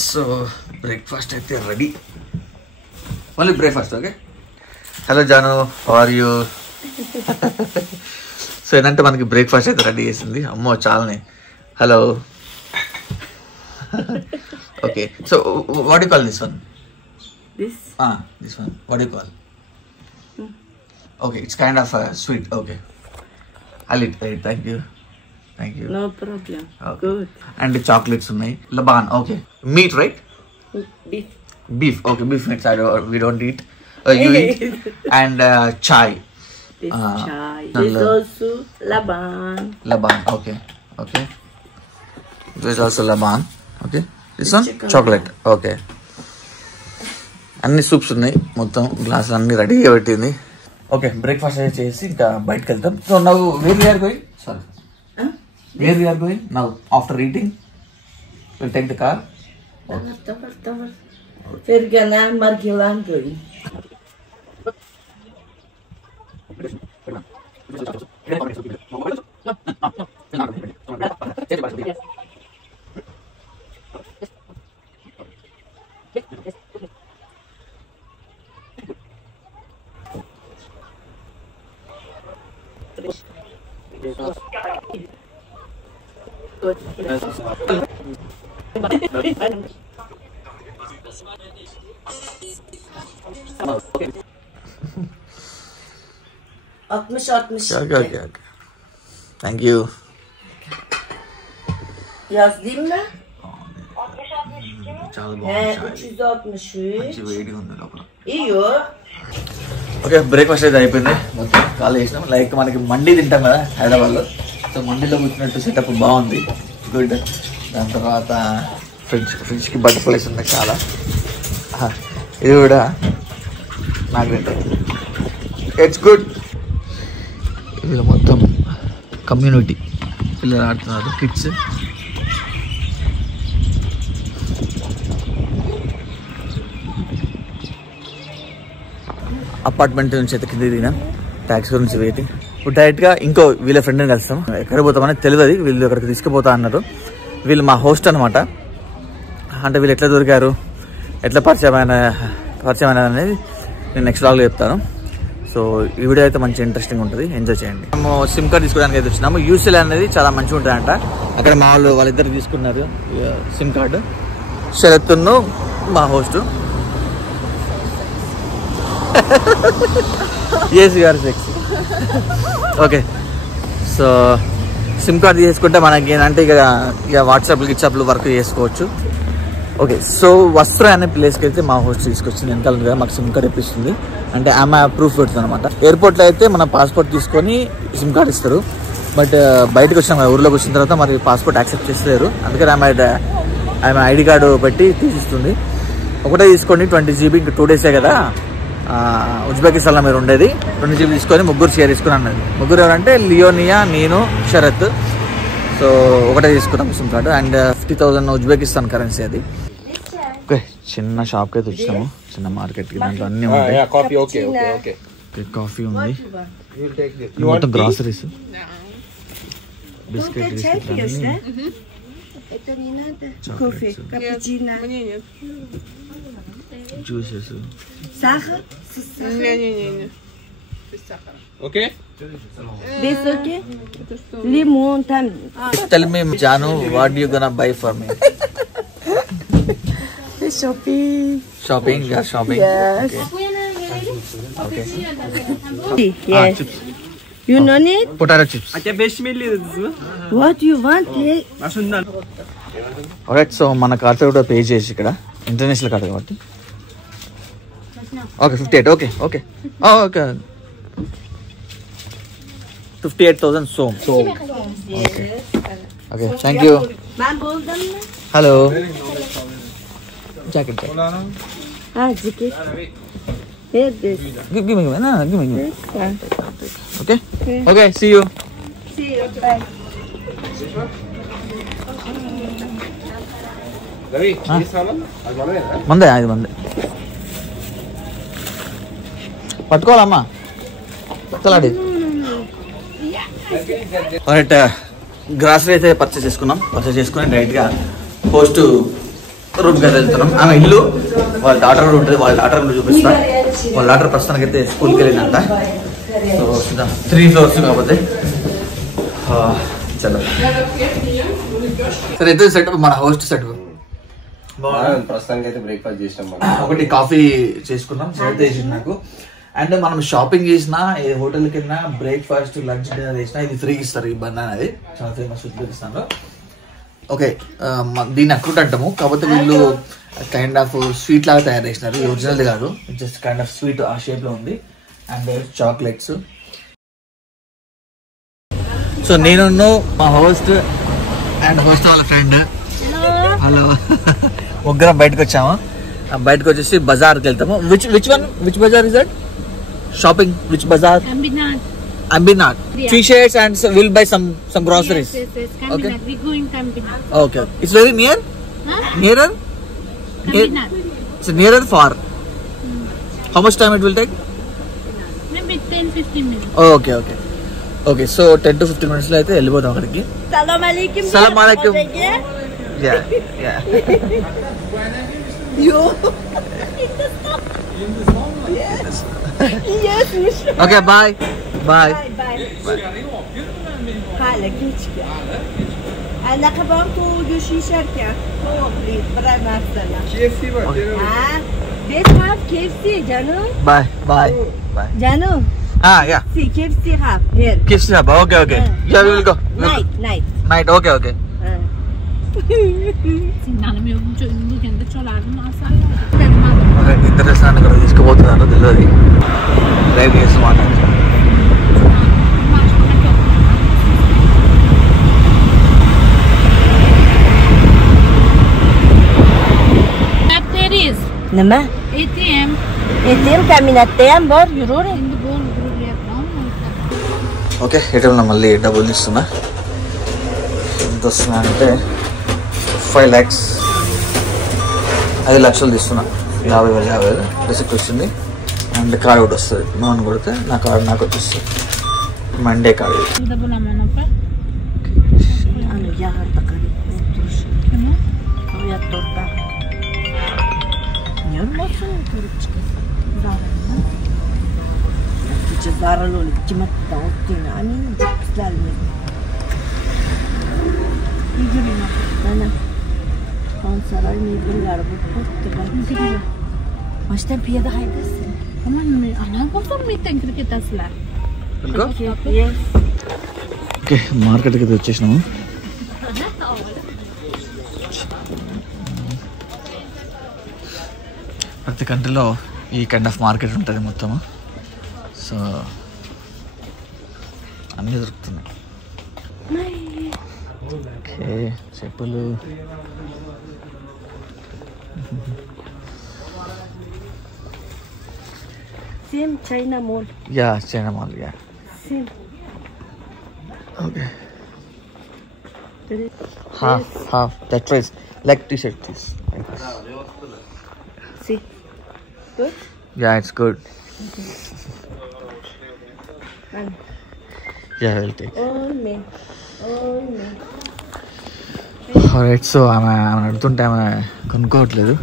So breakfast అయితే ready. Only breakfast. Okay. Hello Janu, how are you? So ఏంటంటే మనకి breakfast అయితే రెడీ చేసింది. అమ్మో చాలానే. Hello. Okay. So what you call this one? This one. What do you call? Okay, it's kind of sweet. Okay. I'll eat. Thank you. No problem. Okay. Good. And the chocolates unnai. Laban. Okay. Meat, right? Beef. Okay, beef meat. We don't eat. You eat. And chai. This chai. This also Laban. Okay. This is also Laban. Okay. This one chocolate. Okay. అన్ని soups ఉన్నాయి. మొత్తం గ్లాసులు అన్ని రెడీగా పెట్టింది. Okay, breakfast చేసి ఇంకా బయటకు వెళ్తాం. సో నవ్వు where we are going now after eating will take the car. Fergana Margilan going. Okay. Thank you. Yazayım mı? చాలా He, బాగుంది. 363. మంచి వేడిగా ఉంది లోపల. İyi o. ఓకే, బ్రేక్ఫాస్ట్ అయితే అయిపోయింది. మొత్తం కాల్ చేసినాం. లైక్ మనకి మండీ తింటాం కదా హైదరాబాద్లో. సో మండీలో కూర్చున్నట్టు సెటప్ బాగుంది. గుడ్. దాని తర్వాత ఫ్రిడ్జ్కి బటర్ ప్లేస్ ఉంది చాలా. ఇది కూడా నాకు తింటారు. It's good. ఇది మొత్తం కమ్యూనిటీ పిల్లలు ఆడుతున్నారు, కిడ్స్. అపార్ట్మెంట్ నుంచి అయితే కింద దిగినా ట్యాక్సీ గురించి వెయిటింగ్. ఇప్పుడు డైరెక్ట్గా ఇంకో వీళ్ళ ఫ్రెండ్ని కలుస్తాం. ఎక్కడ పోతామని తెలియదు, వీళ్ళు ఎక్కడికి తీసుకుపోతా అన్నారు. వీళ్ళు మా హోస్ట్ అనమాట. అంటే వీళ్ళు ఎట్లా దొరికారు, ఎట్లా పరిచయం అనేది నేను నెక్స్ట్ వ్లాగ్లో చెప్తాను. సో ఈ వీడియో అయితే మంచి ఇంట్రెస్టింగ్ ఉంటుంది, ఎంజాయ్ చేయండి. మేము సిమ్ కార్డ్ తీసుకోవడానికి అయితే వచ్చినాము. యూసీఎల్ అనేది చాలా మంచిగా ఉంటుందంట. అక్కడ మా వాళ్ళిద్దరు తీసుకున్నారు సిమ్ కార్డు, శరత్ను మా host. yes, you are sexy. Okay, so SIM card తీసుకుంటే మనకి ఏంటంటే ఇక వాట్సాప్లు వర్క్ చేసుకోవచ్చు. ఓకే, సో వస్త్ర అనే ప్లేస్కి అయితే మా హోస్ట్ తీసుకొచ్చింది. వెనకాల కదా మాకు సిమ్ కార్డ్ ఇప్పిస్తుంది. అంటే ఆమె ప్రూఫ్ పెడుతుంది అనమాట. ఎయిర్పోర్ట్లో అయితే మన పాస్పోర్ట్ తీసుకొని సిమ్ కార్డ్ ఇస్తారు. బట్ బయటకు వచ్చినాం కదా, ఊర్లోకి వచ్చిన తర్వాత మరి పాస్పోర్ట్ యాక్సెప్ట్ చేస్తలేరు. అందుకని ఆమె ఐడి కార్డు పెట్టి తీసిస్తుంది. ఒకటే తీసుకోండి, 20 GB. ఇంక 2 days కదా ఉజ్బెకిస్తాన్లో మీరు ఉండేది. 20 GB తీసుకొని ముగ్గురు షేర్ తీసుకుని అన్నది. ముగ్గురు ఎవరంటే లియోనియా, నేను, శరత్. సో ఒకటే తీసుకున్నాం SIM card. And 50,000 Uzbekistan currency అది. ఓకే, చిన్న షాప్కి అయితే వచ్చాము, చిన్న మార్కెట్కి. దాంట్లో అన్నీ ఉంటాయి. కాఫీ ఉంది, మొత్తం groceries, biscuit, juices. Okay. This okay? Limon tam. Tell me, Janu, what you gonna buy for me? Shopping? Yeah, shopping. Yes. Okay. Yes. Chips. You know it? Potato chips. What you want? Alright, so మన card కూడా pay చేసి ఇక్కడ international card కాబట్టి. Okay, 58. Okay. Okay, 58,000 soam. Okay. Okay, thank you. Hello. Jacket. Jacket. Here this. Give me. This one. Okay. Okay, see you. See you. Bye. మందే 5 మంది పట్టుకోవాలమ్మా. తలాడి. Right, grocery అయితే purchase చేసుకుని డైరెక్ట్గా host రూట్కి అయితే వెళ్తున్నాం. ఆమె ఇల్లు వాళ్ళ డాటర్ ఉంటుంది, వాళ్ళ డాటర్ చూపిస్తా. వాళ్ళ డాటర్ ప్రస్తుతానికి అయితే స్కూల్కి వెళ్ళిందంట. సో 3 floors కాకపోతే చలో. సరే అయితే సెట్ మన హోస్ట్ సెట్ ప్రస్తుతానికి అయితే బ్రేక్ఫాస్ట్ చేసినాం. ఒకటి కాఫీ చేసుకున్నాం, సెట్ చేసింది నాకు. అండ్ మనం షాపింగ్ చేసినా ఏ హోటల్కి వెళ్ళినా బ్రేక్ఫాస్ట్ లంచ్ డిన్నర్ చేసినా ఇది ఫ్రీ ఇస్తారు. ఈ బండి అనేది చాలా ఫేమస్ ఉజ్బెకిస్తాన్లో. ఓకే, దీన్ని అక్రూట్ అంటాము, కాకపోతే వీళ్ళు కైండ్ ఆఫ్ స్వీట్ లాగా తయారు చేసినారు. ఒరిజినల్ కాదు, జస్ట్ కైండ్ ఆఫ్ స్వీట్ ఆ షేప్ లో ఉంది. And chocolates. సో నేను మా హోస్ట్ అండ్ హోస్ట్ వాళ్ళ ఫ్రెండ్. హలో. ముగ్గురం బయటకు వచ్చాము. బయటకు వచ్చేసి బజార్కి వెళ్తాము. Which bazaar is that? Shopping which bazaar? Ambinat. Yeah. 3 shades and we'll buy some groceries. Yes. Okay. We go in Ambinat. Okay. It's very near? Huh? Nearer? Ambinat. It's nearer far. How much time it will take? Maybe 10-15 minutes. Okay. So 10 to 15 minutes లో అయితే వెళ్ళిపోతాం అక్కడికి. Salam alaikum. Salam alaikum. Yeah. You. Yes. Okay, bye. Bye. Hala geçti. Ana kabartu yoshi şarkı. Doğru. Bırak sana. KFC var. Ha? This have KFC canım. Bye. Canım. Yeah. See KFC have here. Kiss up. Okay. Yeah, we will go. Night. Okay. Sinanım yok. Bugün de çoğalardım asal. ఇద్దరు restaurant కూడా తీసుకుపోతున్నారు, తెలియదు. Drive చేసి మాట్లాడుతున్నాను. Nima? ATM kabinetdeyam bor, yuravering. Endi bol urulyapman. Okay, ఏటీఎంలో మళ్ళీ డబ్బులు తీస్తున్నా. ఎంత వస్తున్నా అంటే 5 lakhs, 5 లక్షలు తీస్తున్నా. 50,000 రిసిప్ట్ వచ్చింది. అండ్ కార్డ్ కూడా వస్తుంది. లోన్ కొడితే నా కార్డు నాకు వచ్చేస్తుంది. Monday card. Burada bulamam apa? Ano yarın bakarım. Otur. Kimi? Hayat orta. Ne olmasın? Görüp çıkasın. Zararlı. Gece zararlı olup kime dağıttığını amin güzel mi? Üzülüyorum. Bana. Konsaray meyveler bu tuttu. Baştan piyade haydasın. Aman ana కోసం మీతో cricket అసలు. Yes. Okay, మార్కెట్కి అయితే వచ్చేసినాము. ప్రతి కంట్రీలో ఈ kind of market ఉంటుంది మొత్తము. సో అన్నీ దొరుకుతున్నాయి. ఓకే, చెప్పులు. Same China mall. Yeah, China Mall, yeah. Same. Okay. There is Half. That price. Like t-shirt, please. Like this. see. Good. Yeah, it's good. And Yeah, I'll take. all men. Alright, so ఆమె అడుగుతుంటే ఆమె కొనుక్కోవట్లేదు.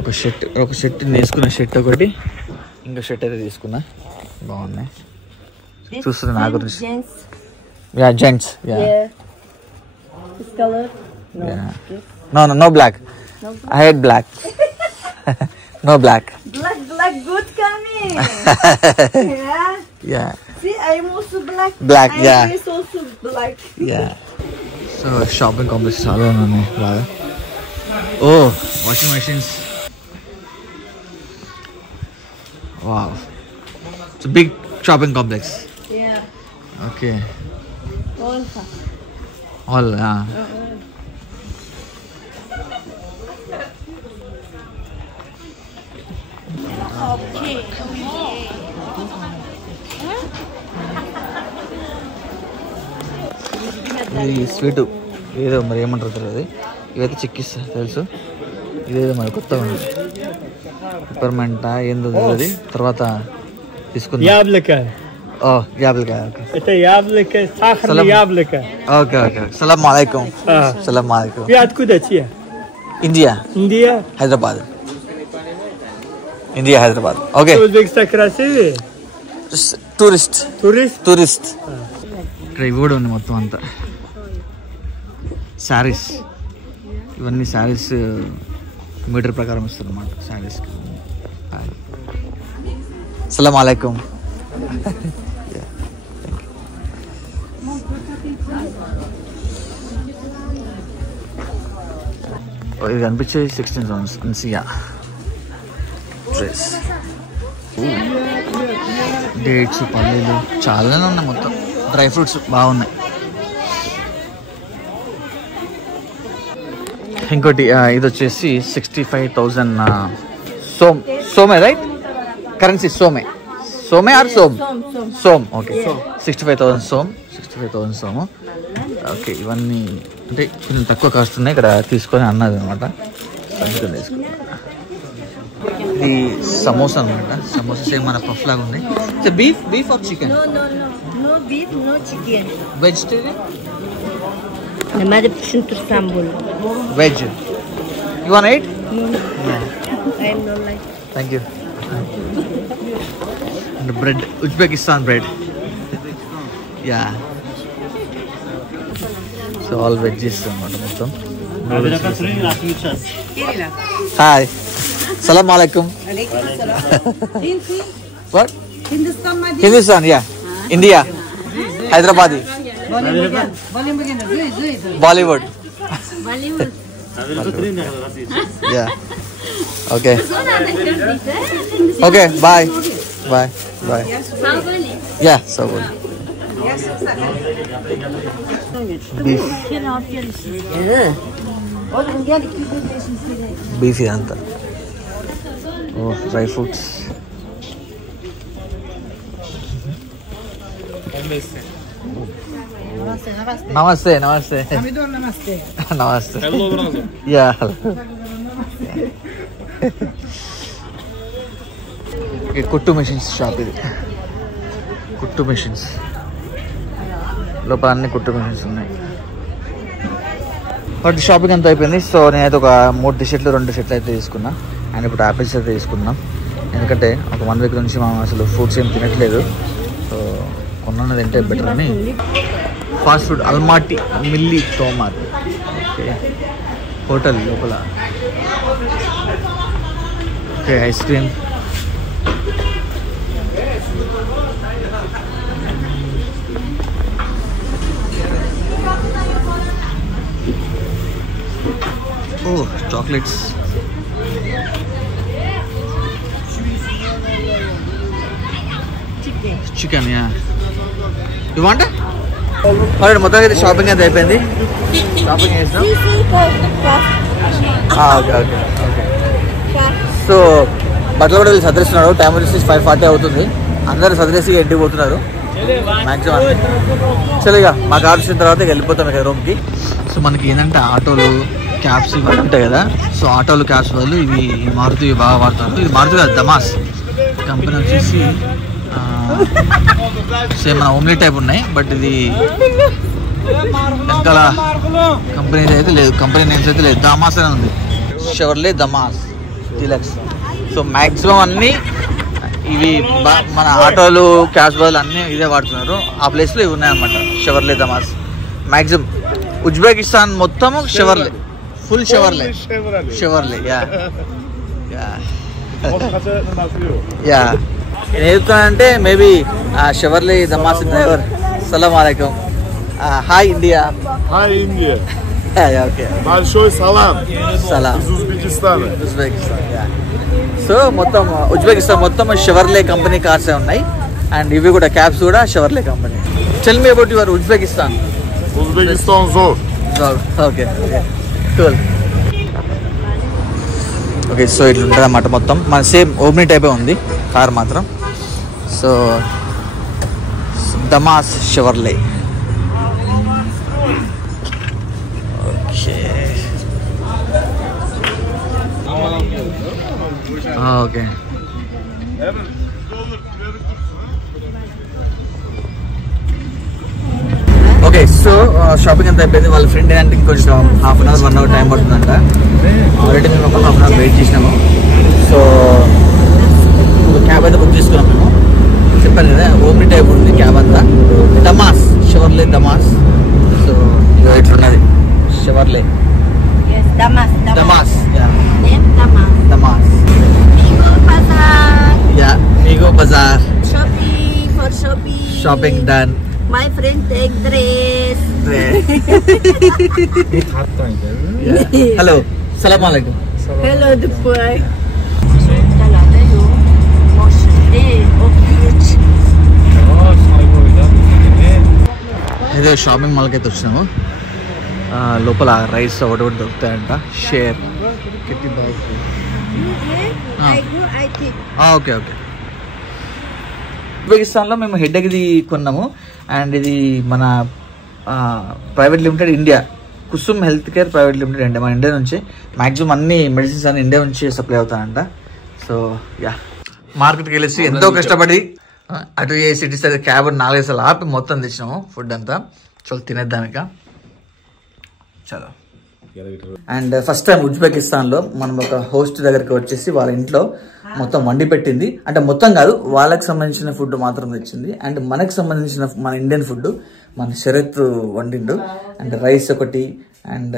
ఒక shirt వేసుకున్న shirt ఒకటి, ఇంకో shirt అయితే తీసుకున్నా. బాగున్నాయి. చూస్తున్నా నా గురించి. Gents. Yeah, gents. Yeah. This color. No. Yeah. This. No black. No I hate black. No black. Black good coming. Yeah. Yeah. See, I'm also black. Black, I'm yeah. also black. Yeah. So shopping complex చాలా ఉన్నాయి బాగా. Washing machines. Wow. It's a big shopping complex. Yeah. Okay. All. Yeah. Okay. ఈ sweet ఏదో మరి ఏమంటారు తెలియదు. ఇవైతే చిక్కిస్తా తెలుసు. ఇదేదో మరి కొత్తగా ఉంది. పెప్పర్మెంటా ఏందో తెలియదు. తర్వాత తీసుకుందాం. Яблоко. యాభైకా. Это яблоко, сахарное Салам. яблоко. ఓకే. సలాం అలైకుం. సలాం అలైకుం. Вы откуда те? India India. Hyderabad India Hyderabad okay Uzbekistan krasivi. Tourist Turist. ఇక్కడ ఇవి కూడా ఉంది మొత్తం అంతా శారీస్ ఇవన్నీ శారీస్ మీటర్ ప్రకారం ఇస్తారు అన్నమాట శారీస్కి అస్సలాము అలైకుం ఇది కనిపించేది 16 zones అన్సియా డ్రెస్ డేట్స్ పల్లీలు చాలానే ఉన్నాయి మొత్తం డ్రై ఫ్రూట్స్ బాగున్నాయి ఇంకోటి ఇది వచ్చేసి 65,000 సోమే రైట్ కరెన్సీ సోమే or som okay 65,000 som okay ఇవన్నీ అంటే కొంచెం తక్కువ కాస్ట్ ఉన్నాయి ఇక్కడ తీసుకొని అన్నది అనమాట ఇది సమోసా అనమాట సమోసా సేమ్ మన పఫ్ లాగా ఉంది beef or chicken No beef, no chicken. Vegetarian Namaz için Istanbul. Veg you want eight No. I am not like. Thank you and bread Uzbekistan bread yeah so all veggies అనమాట మొత్తం hi సలాం అలైకుం what Hindustan yeah India Hyderabadi Bollywood yeah okay okay bye yeah so good beef ఇదంతా ఓ dry fruits namaste yeah కుట్టు machines shop ఇది కుట్టు machines లోపల అన్ని కుట్టు మెషిన్స్ ఉన్నాయి బట్ షాపింగ్ అంతా అయిపోయింది సో నేనైతే ఒక 3 టీ-షర్ట్లు 2 షర్ట్లు అయితే తీసుకున్నా అండ్ ఇప్పుడు యాపిల్స్ అయితే తీసుకున్నాం ఎందుకంటే ఒక 1 వీక్ నుంచి మనం అసలు ఫ్రూట్స్ ఏం తినట్లేదు సో కొన్న తింటే బెటర్ అని ఫాస్ట్ ఫుడ్ అల్మాటి మిల్లీ తోమార్ ఓకే హోటల్ లోపల okay ice cream Oh, chocolates. Chicken, yeah. You want it? Alright, మొత్తం అయితే షాపింగ్ అయితే అయిపోయింది షాపింగ్ చేసినాం ఓకే సో బట్టలు కూడా వీళ్ళు సదరిస్తున్నాడు టైం వచ్చేసి 5:40 అవుతుంది అందరూ సదిరేసి ఇంటికి పోతున్నారు మ్యాక్సిమం చలిగా మాకు ఆర్డర్ వచ్చిన తర్వాత వెళ్ళిపోతాం ఇక్కడ రూమ్కి సో మనకి ఏంటంటే ఆటోలు క్యాబ్స్ ఇవన్నీ ఉంటాయి కదా సో ఆటోలు క్యాబ్స్ వాళ్ళు ఇవి మారుతూ బాగా వాడతారు ఇది మారుతూ కదా దమాస్ కంపెనీ వచ్చేసి సేమ్ మన ఓమ్లీ టైప్ ఉన్నాయి బట్ ఇది వెనకాల కంపెనీ అయితే లేదు కంపెనీ నేమ్స్ అయితే లేదు దమాస్ అని ఉంది షెవర్లే దమాస్ డీలక్స్ సో మ్యాక్సిమం అన్నీ ఇవి మన ఆటోలు క్యాబ్స్ వాళ్ళు అన్నీ ఇదే వాడుతున్నారు ఆ ప్లేస్లో ఇవి ఉన్నాయన్నమాట షెవర్లే దమాస్ మ్యాక్సిమం ఉజ్బెకిస్తాన్ మొత్తం షెవర్లే ఫుల్ షెవర్లే యా నేను చెప్తానంటే మేబీ షెవర్లే దమాస్ డ్రైవర్ సలాం అలైకుం హాయ్ ఇండియా ఓకే Большой салам సలాం из Узбекистана. సో మొత్తం ఉజ్బెకిస్తాన్ మొత్తం షెవర్లే కంపెనీ కార్సే ఉన్నాయి అండ్ ఇవి కూడా క్యాబ్స్ కూడా Chevrolet company tell me about your Uzbekistan Uzbekistan zor. Okay cool okay so ఇట్లా ఉంటుంది అన్నమాట మొత్తం మన సేమ్ ఓమ్ని టైపే ఉంది కార్ మాత్రం so Damas Chevrolet okay okay okay so shopping అంతా అయిపోయింది. వాళ్ళ ఫ్రెండ్ ఏంటంటే ఇంకొంచెం half an hour 1 hour time పడుతుందంట. ఆల్రెడీ మేము ఒక హాఫ్ అన్ అవర్ వెయిట్ చేసినాము. సో క్యాబ్ అయితే బుక్ చేసుకున్నాం మేము. చెప్పాను కదా ఓమ్ని టైప్ ఉంది క్యాబ్ అంతా. Damas Chevrolet Damas. సో ఇట్లున్నది Chevrolet Yes, Damas. Damas. Name Damas. Damas Migo Bazaar. Yeah Migo Bazaar. Shopping for shopping. Shopping done. My friend take dress. Hello సలాం అలైకుం. Hello, Dubai. Talata yung mosque of beach. ఇదే shopping మాల్కి అయితే వచ్చినాము. లోపల rice ఒకటి దొరుకుతాయంట. షేర్ I go, I think. Okay okay. ఉజ్బెకిస్తాన్లో మేము హెడ్ఏక్ది కొన్నాము. అండ్ ఇది మన private limited India Kusum health care private limited అండి. మన ఇండియా నుంచి మ్యాక్సిమం అన్ని మెడిసిన్స్ అన్ని ఇండియా నుంచి సప్లై అవుతాయంట. సో యా మార్కెట్కి వెళ్ళేసి ఎంతో కష్టపడి అటు ఏ సిటీస్ అయితే క్యాబ్ 4 సార్లు ఆపి మొత్తం తెచ్చినాము ఫుడ్ అంతా. చలో తినేద్దాం ఇక. చలో. అండ్ ఫస్ట్ టైం ఉజ్బెకిస్తాన్లో మనం ఒక హోస్ట్ దగ్గరికి వచ్చేసి వాళ్ళ ఇంట్లో మొత్తం వండి పెట్టింది. అంటే మొత్తం కాదు, వాళ్ళకి సంబంధించిన ఫుడ్ మాత్రం తెచ్చింది. అండ్ మనకు సంబంధించిన మన ఇండియన్ ఫుడ్ మన శరత్ వండిండు. అండ్ రైస్ ఒకటి అండ్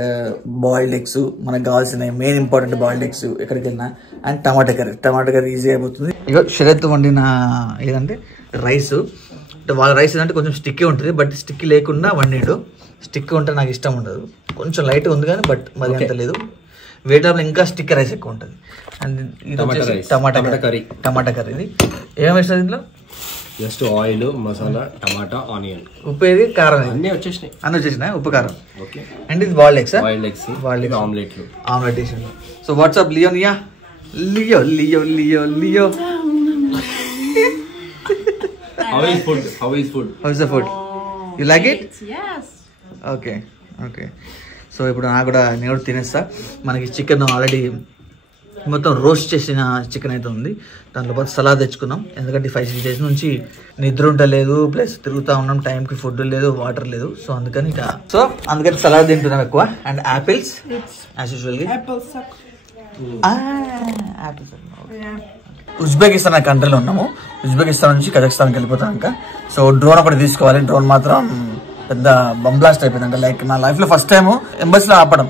బాయిల్డ్ ఎగ్స్, మనకు కావాల్సిన మెయిన్ ఇంపార్టెంట్ బాయిల్డ్ ఎగ్స్ ఎక్కడికి వెళ్ళినా. అండ్ టమాటా కర్రీ ఈజీ అయిపోతుంది. ఇక శరత్ వండిన ఏదంటే రైస్. అంటే వాళ్ళ రైస్ ఏంటంటే కొంచెం స్టిక్కీ ఉంటుంది, బట్ స్టిక్కీ లేకుండా వండిండు. స్టిక్ ఉంటే నాకు ఇష్టం ఉండదు. కొంచెం లైట్ ఉంది కానీ బట్ మరి అంత లేదు. వేటర్లో ఇంకా స్టిక్ రైస్ ఎక్కువ ఉంటుంది. అండ్ ఇది వచ్చేసి టమాటా కర్రీ. ఏమేమి వేస్తారు దీంట్లో? Just oil, masala, tomato, onion, ఉప్పు ఏది కారం అన్నీ వచ్చేసినాయి. ఉప్పు కారం. అండ్ ఇది బాయిల్డ్ ఎగ్స్. ఆమ్లెట్ వేసింది. So what's up Leo Nia Leo Leo Leo Leo How is food? How's the food? You like it? Yes. Okay okay. So ఇప్పుడు నాకు కూడా నేను తినేస్తా. మనకి చికెన్ ఆల్రెడీ మొత్తం రోస్ట్ చేసిన చికెన్ అయితే ఉంది. దాంట్లో పాటు సలాడ్ తెచ్చుకున్నాం. ఎందుకంటే 5-6 days నుంచి నిద్ర ఉండలేదు, ప్లస్ తిరుగుతూ ఉన్నాం, టైంకి ఫుడ్ లేదు, వాటర్ లేదు. సో అందుకని సలాడ్ తింటున్నాం ఎక్కువ. అండ్ యాపిల్స్ యాజ్ యూజువల్గా. ఉజ్బెకిస్తాన్ అనే కంట్రీలో ఉన్నాము. ఉజ్బెకిస్తాన్ నుంచి కజాఖ్స్తాన్కి వెళ్ళిపోతాం ఇంకా. సో డ్రోన్ ఒకటి తీసుకోవాలి. డ్రోన్ మాత్రం పెద్ద బంబ్లాస్ట్ అయిపోయిందంట. లైక్ నా లైఫ్ లో ఫస్ట్ టైం ఎంబసీలో ఆపడం.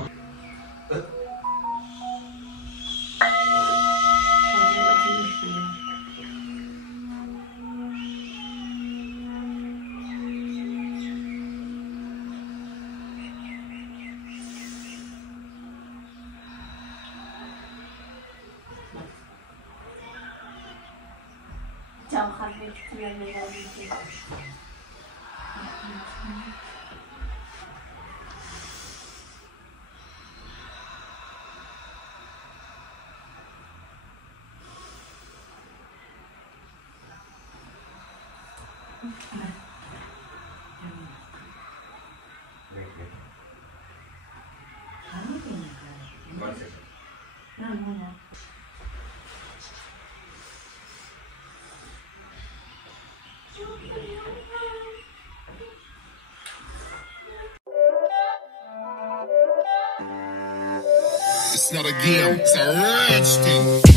It's not a game, it's a rich thing.